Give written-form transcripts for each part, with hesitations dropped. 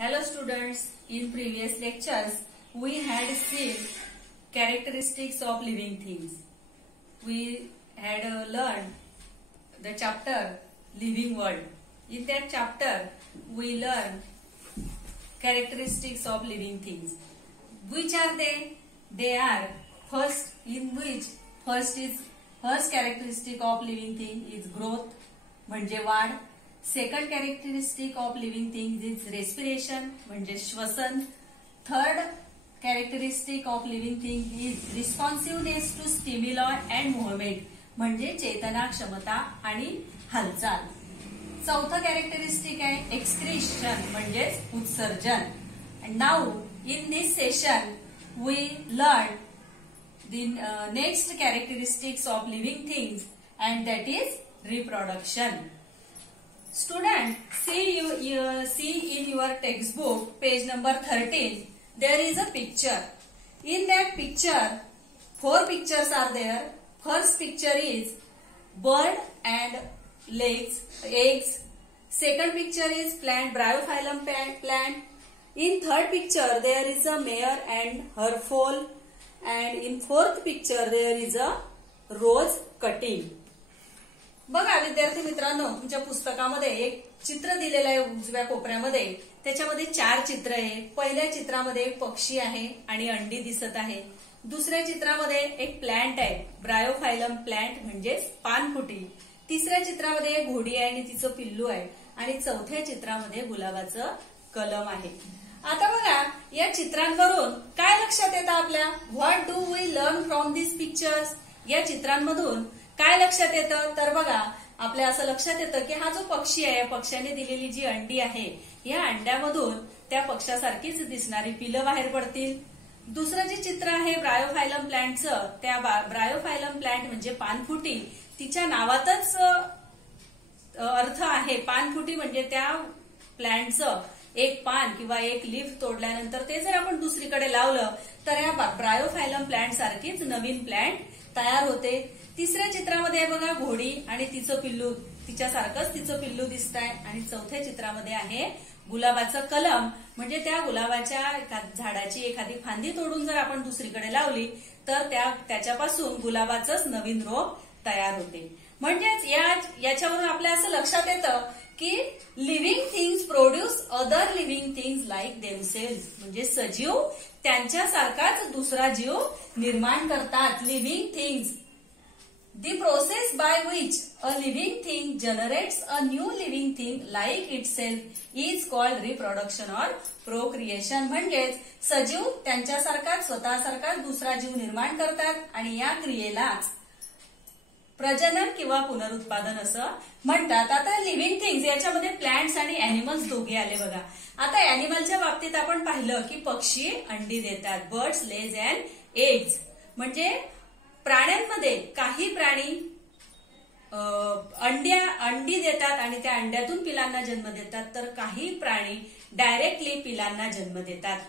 Hello students, in previous lectures we had seen characteristics of living things. We had learned the chapter Living World. In that chapter we learned characteristics of living things. Which are they? They are first characteristic of living thing is growth म्हणजे वाढ. Second characteristic of living things is respiration म्हणजे श्वसन. Third characteristic of living things is responsiveness to stimuli and movement म्हणजे चेतना, क्षमता आणि हालचाल. चौथा characteristic आहे एक्सक्रीशन म्हणजेच उत्सर्जन. And now in this session we learn the next characteristics of living things and that is reproduction. Student, see in your textbook page number 13 there is a picture. In that picture 4 pictures are there. First picture is bird and eggs. Second picture is plant, bryophyllum plant. In third picture there is a mare and her foal, and in fourth picture there is a rose cutting. बघा विद्यार्थी मित्रांनो, तुमच्या पुस्तकामध्ये एक चित्र दिलेलं आहे उजव्या कोपऱ्यामध्ये. त्याच्यामध्ये 4 चित्र आहे. पहिल्या चित्रामध्ये एक पक्षी आहे आणि अंडी दिसत आहे. दुसऱ्या चित्रामध्ये एक प्लांट आहे, ब्रायोफायलम प्लांट म्हणजे पानफुटी. तिसऱ्या चित्रामध्ये एक घोडी आहे आणि तिचं पिल्लू आहे. आणि चौथ्या चित्रामध्ये गुलाबाचं कलम आहे. आता बघा या चित्रांवरून काय लक्षात येतं आपल्या? What do we learn from this pictures? या चित्रांमधून काय लक्षात येतं? तर बघा आपल्या असं लक्षात येतं की हा जो पक्षी आहे, पक्ष्याने दिलेली जी अंडी आहे, या अंड्यामधून त्या पक्षासारखीच दिसणारी पिलं बाहेर पडतील. दुसरं जे चित्र आहे ब्रायोफायलम प्लांटचं, त्या ब्रायोफायलम प्लांट म्हणजे पानफुटी, तिच्या नावातच अर्थ आहे. पानफुटी म्हणजे त्या प्लांटचं एक पान किंवा एक लीफ तोडल्यानंतर ते जर आपण दुसरीकडे लावलं तर या ब्रायोफायलम प्लांट सारखीच नवीन प्लांट तयार होते. तिसऱ्या चित्रामध्ये बघा घोडी आणि तिचं पिल्लू, तिच्यासारखंच तिचं पिल्लू दिसत आहे. आणि चौथ्या चित्रामध्ये आहे गुलाबाचं कलम म्हणजे त्या गुलाबाच्या झाडाची एखादी फांदी तोडून जर आपण दुसरीकडे लावली तर त्याच्यापासून गुलाबाचंच नवीन रोप तयार होते. म्हणजेच याच्यावरून आपल्या असं लक्षात येतं की living things produce other living things like themselves म्हणजे सजीव त्यांच्यासारखाच दुसरा जीव निर्माण करतात. Living things, the process by which a living thing generates a new living thing like itself is called reproduction or procreation. म्हणजेच सजीव त्यांच्यासारखाच स्वतःसारखाच दुसरा जीव निर्माण करतात आणि या क्रियेलाच प्रजनन किंवा पुनरुत्पादन असं म्हणतात. आता लिव्हिंग थिंग्स याच्यामध्ये प्लांट्स आणि अॅनिमल्स दोघे आले बघा. आता अॅनिमलच्या बाबतीत आपण पाहिलं की पक्षी अंडी देतात, बर्ड्स लेज अँड एग्ज. म्हणजे प्राण्यांमध्ये काही प्राणी अंडी देतात आणि त्या अंड्यातून पिलांना जन्म देतात, तर काही प्राणी डायरेक्टली पिलांना जन्म देतात.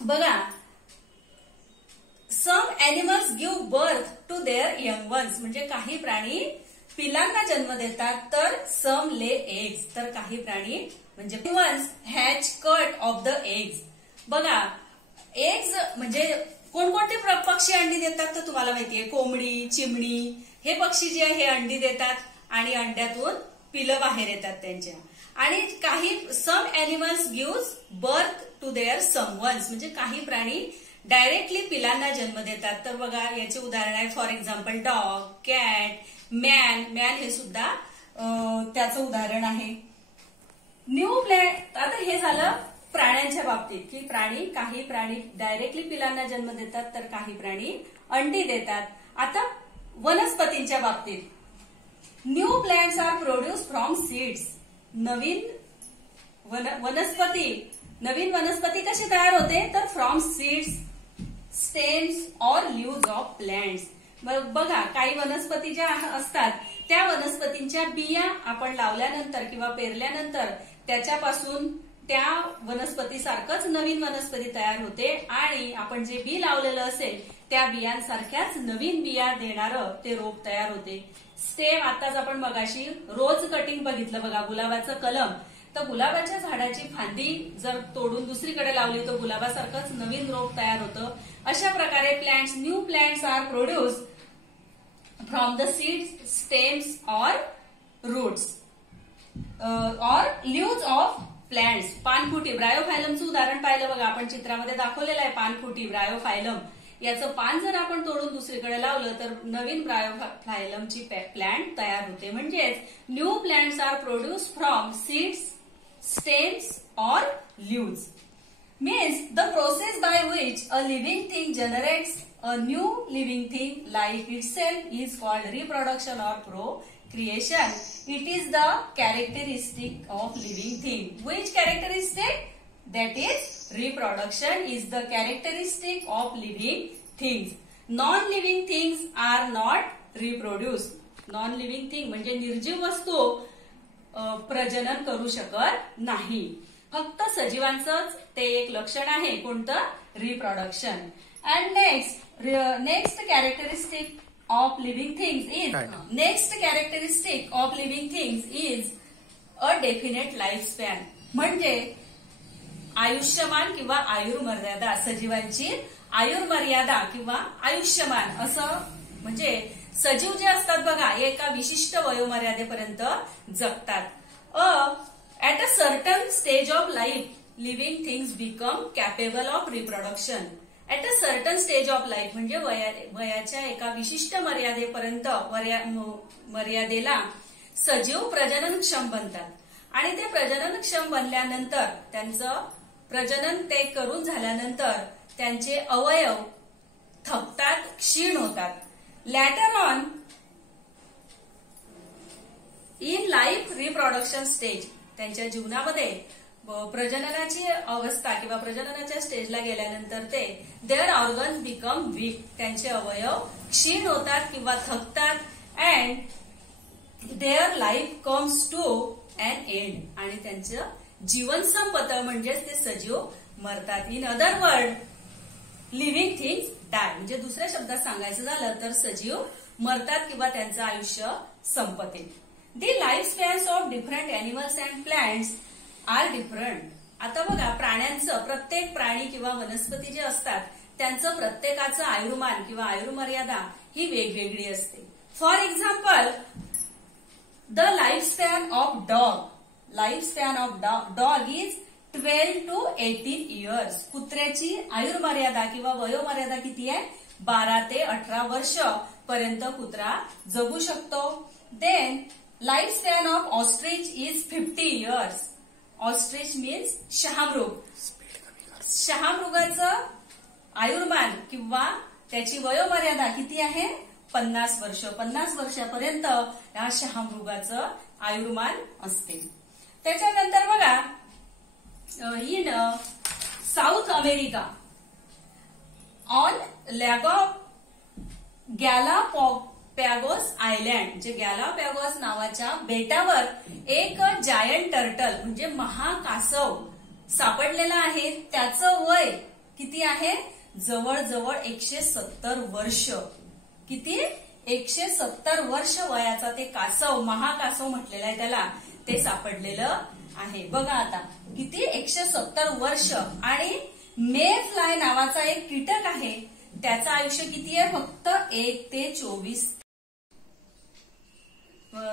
बघा some animals give birth to their young ones म्हणजे काही प्राणी पिलांना जन्म देतात, तर सम ले एग्स तर काही प्राणी म्हणजे once hatch cut off the eggs. बघा एग्स म्हणजे कोणकोणते पक्षी अंडी देतात तर तुम्हाला माहितीये, कोंबडी, चिमणी हे पक्षी जे आहे हे अंडी देतात आणि अंड्यातून पिलं बाहेर येतात त्यांच्या. आणि काही some animals give birth to their some ones म्हणजे काही प्राणी डायरेक्टली पिलांना जन्म देतात. तर बघा याचे उदाहरण आहे for example dog, cat, man हे सुद्धा त्याचं उदाहरण आहे. New plant. आता हे झालं प्राण्यांच्या बाबतीत की काही प्राणी डायरेक्टली पिलांना जन्म देतात तर काही प्राणी अंडी देतात. आता वनस्पतींच्या बाबतीत new plants are produce from seeds. नवीन वनस्पती कशी तयार होते तर from seeds, stems or leaves of plants. बघा काही वनस्पती ज्या असतात त्या वनस्पतींच्या बिया आपण लावल्यानंतर किंवा पेरल्यानंतर त्याच्यापासून त्या वनस्पतीसारखंच नवीन वनस्पती तयार होते आणि आपण जे बी लावलेलं असेल त्या बियांसारख्याच नवीन बिया देणारं ते रोप तयार होते. स्टेम आताच आपण मगाशी रोज कटिंग बघितलं बघा, गुलाबाचं कलम तर गुलाबाच्या झाडाची फांदी जर तोडून दुसरीकडे लावली तर गुलाबासारखंच नवीन रोप तयार होतं. अशा प्रकारे new plants are produce from the seeds, stems or roots or leaves of plants. पानफुटी ब्रायोफायलमचं उदाहरण पाहिलं बघा, आपण चित्रामध्ये दाखवलेलं आहे पानफुटी ब्रायोफायलम. याचं पान जर आपण तोडून दुसरीकडे लावलं तर नवीन ब्रायोफायलमची प्लांट तयार होते. म्हणजेच new plants are produce from seeds, stems or leaves. Means the process by which a living thing generates a new living thing like itself is called reproduction or procreation. It is the characteristic of living thing. Which characteristic? That is reproduction is the characteristic of living things. Non-living things are not reproduced. Non-living thing म्हणजे निर्जीव वस्तू प्रजनन करू शकत नाही. फक्त सजीवांचंच ते एक लक्षण आहे, कोणतं? Reproduction. And next characteristic of living things is next characteristic of living things is a definite lifespan. म्हणजे आयुष्यमान किंवा आयुर्मर्यादा, सजीवांची आयुर्मर्यादा किंवा आयुष्यमान असं. म्हणजे सजीव जे असतात बघा एका विशिष्ट वयोमर्यादेपर्यंत जगतात. At a certain stage of life living things become capable of reproduction. At a certain stage of life म्हणजे वयाच्या एका विशिष्ट मर्यादेपर्यंत मर्यादेला सजीव प्रजननक्षम बनतात. आणि ते प्रजननक्षम बनल्यानंतर त्यांचं प्रजनन ते करून झाल्यानंतर त्यांचे अवयव थकतात, क्षीण होतात. Later on in life reproduction stage, त्यांच्या जीवनामध्ये प्रजननाची अवस्था किंवा प्रजननाच्या स्टेजला गेल्यानंतर ते देअर ऑर्गन्स बिकम वीक, त्यांचे अवयव क्षीण होतात किंवा थकतात. And their life comes to an end, आणि त्यांचं जीवन संपतं म्हणजेच ते सजीव मरतात. In other word living things die. म्हणजे दुसऱ्या शब्दात सांगायचं झालं तर सजीव मरतात किंवा त्यांचं आयुष्य संपते. The life spans of different animals and plants are different. आता बघा प्राण्यांचं, प्रत्येक प्राणी किंवा वनस्पती जे असतात त्यांचं प्रत्येकाचं आयुर्मान किंवा आयुर्मर्यादा ही वेगवेगळी असते. For example the life span of dog. Life span of dog is 12 to 18 years. कुत्र्याची आयुर्मर्यादा किंवा वयोमर्यादा किती आहे? 12 ते 18 वर्ष पर्यंत कुत्रा जगू शकतो. Then life span of ostrich is 50 years. Ostrich means शहामृग. शहामृगाचं आयुर्मान किंवा त्याची वयोमर्यादा किती आहे? 50 वर्ष. 50 वर्षापर्यंत या शहामृगाचं आयुर्मान असते. त्याच्यानंतर बघा in South America on Galapagos island, जे गॅलापॅगोस नावाच्या बेटावर एक जायंट टर्टल म्हणजे महाकासव सापडलेला आहे. त्याचं वय किती आहे? जवळजवळ 170 वर्ष. किती? 170 वर्ष वयाचा ते कासव, महाकासव म्हटलेला आहे त्याला, ते सापडलेलं आहे. बघा आता किती? 170 वर्ष. आणि मे फ्लाय नावाचा एक कीटक आहे, त्याचं आयुष्य किती आहे? फक्त 1 ते 24.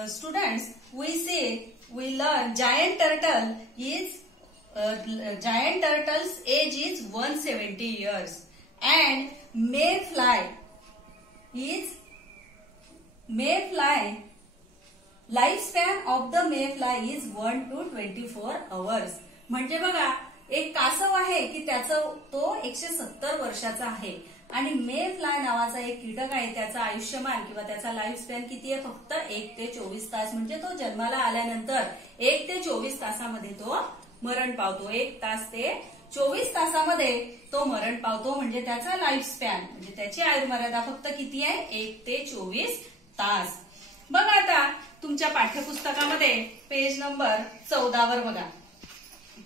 Students, we learn giant turtle's age is 170 years and lifespan of the mayfly is 1 to 24 hours. म्हणजे बघा एक कासव आहे की त्याचं तो 170 वर्षाचा आहे आणि मे फ्लाय नावाचा एक कीटक आहे, त्याचा आयुष्यमान किंवा त्याचा लाईफ स्पॅन किती आहे? फक्त 1 ते 24 तास. म्हणजे तो जन्माला आल्यानंतर 1 ते 24 तासामध्ये तो मरण पावतो. 1 तास ते 24 तासामध्ये तो मरण पावतो. म्हणजे त्याचा लाईफ स्पॅन म्हणजे त्याची आयुर्मर्यादा फक्त किती आहे? 1 ते 24 तास. बघा आता तुमच्या पाठ्यपुस्तकामध्ये पेज नंबर 14 वर बघा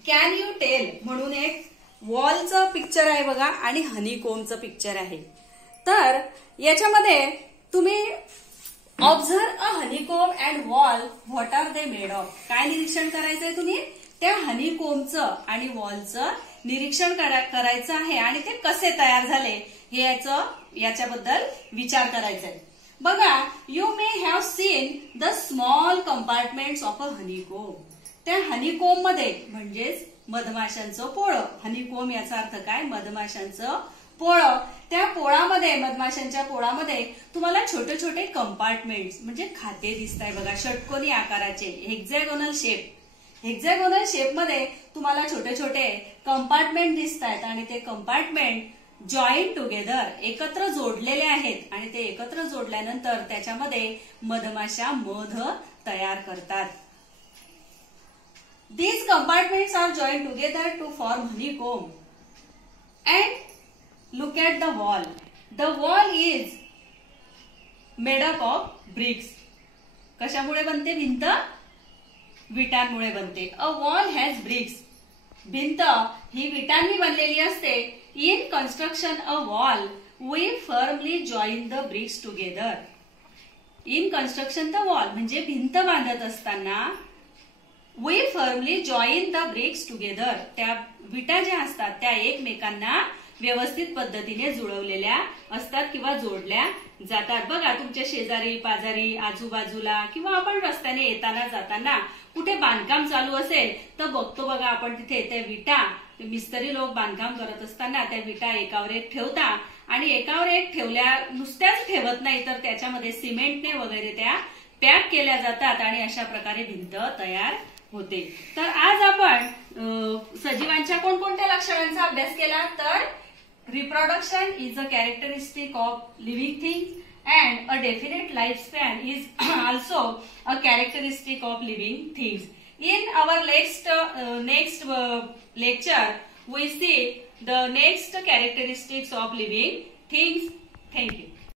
कॅन यू टेल म्हणून एक वॉलचं पिक्चर आहे बघा आणि हनीकोमचं पिक्चर आहे. तर याच्यामध्ये तुम्ही observe a हनीकोम and wall, what are they made of. काय निरीक्षण करायचंय तुम्ही? त्या हनीकोमचं आणि वॉलचं निरीक्षण करायचं आहे आणि ते कसे तयार झाले हे याच्याबद्दल विचार करायचा आहे. बघा, you may have seen the small compartments of a हनीकोम. त्या हनीकोम मध्ये म्हणजेच मधमाशांचं पोळं. हनीकोम याचा अर्थ काय? मधमाशांचं पोळं. त्या पोळामध्ये, मधमाशांच्या पोळामध्ये तुम्हाला छोटे छोटे कंपार्टमेंट्स म्हणजे खाते दिसत आहे बघा, षटकोनी आकाराचे, हेक्झॅगोनल शेप. हेक्झॅगोनल शेप मध्ये तुम्हाला छोटे छोटे कंपार्टमेंट दिसत आहेत आणि ते कंपार्टमेंट जॉईन टुगेदर, एकत्र जोडलेले आहेत आणि ते एकत्र जोडल्यानंतर त्याच्यामध्ये मधमाशा मध तयार करतात. These compartments are joined together to form honeycomb. And look at the wall. The wall is made up of bricks. कशामुळे बनते भिंत? विटांमुळे बनते. A wall has bricks. भिंत ही विटांनी बनलेली असते. In construction a wall, we firmly join the bricks together. In construction the wall म्हणजे भिंत बांधत असताना we firmly join the bricks together. त्या विटा ज्या असतात त्या एकमेकांना व्यवस्थित पद्धतीने जुळवलेल्या असतात किंवा जोडल्या जातात. बघा, तुमच्या शेजारी पाजारी आजूबाजूला किंवा आपण रस्त्याने येताना जाताना कुठे बांधकाम चालू असेल तर बघतो बघा आपण तिथे त्या विटा, मिस्त्री लोक बांधकाम करत असताना त्या विटा एकावर एक ठेवता आणि एकावर एक ठेवल्या नुसत्याच ठेवत नाही तर त्याच्यामध्ये सिमेंटने वगैरे त्या पॅक केल्या जातात आणि अशा प्रकारे भिंत तयार होते. तर आज आपण सजीवांच्या कोणकोणत्या लक्षणांचा अभ्यास केला तर reproduction is a characteristic of living things and a definite life span is also a characteristic of living things. In our next lecture, we see the next characteristics of living things. Thank you.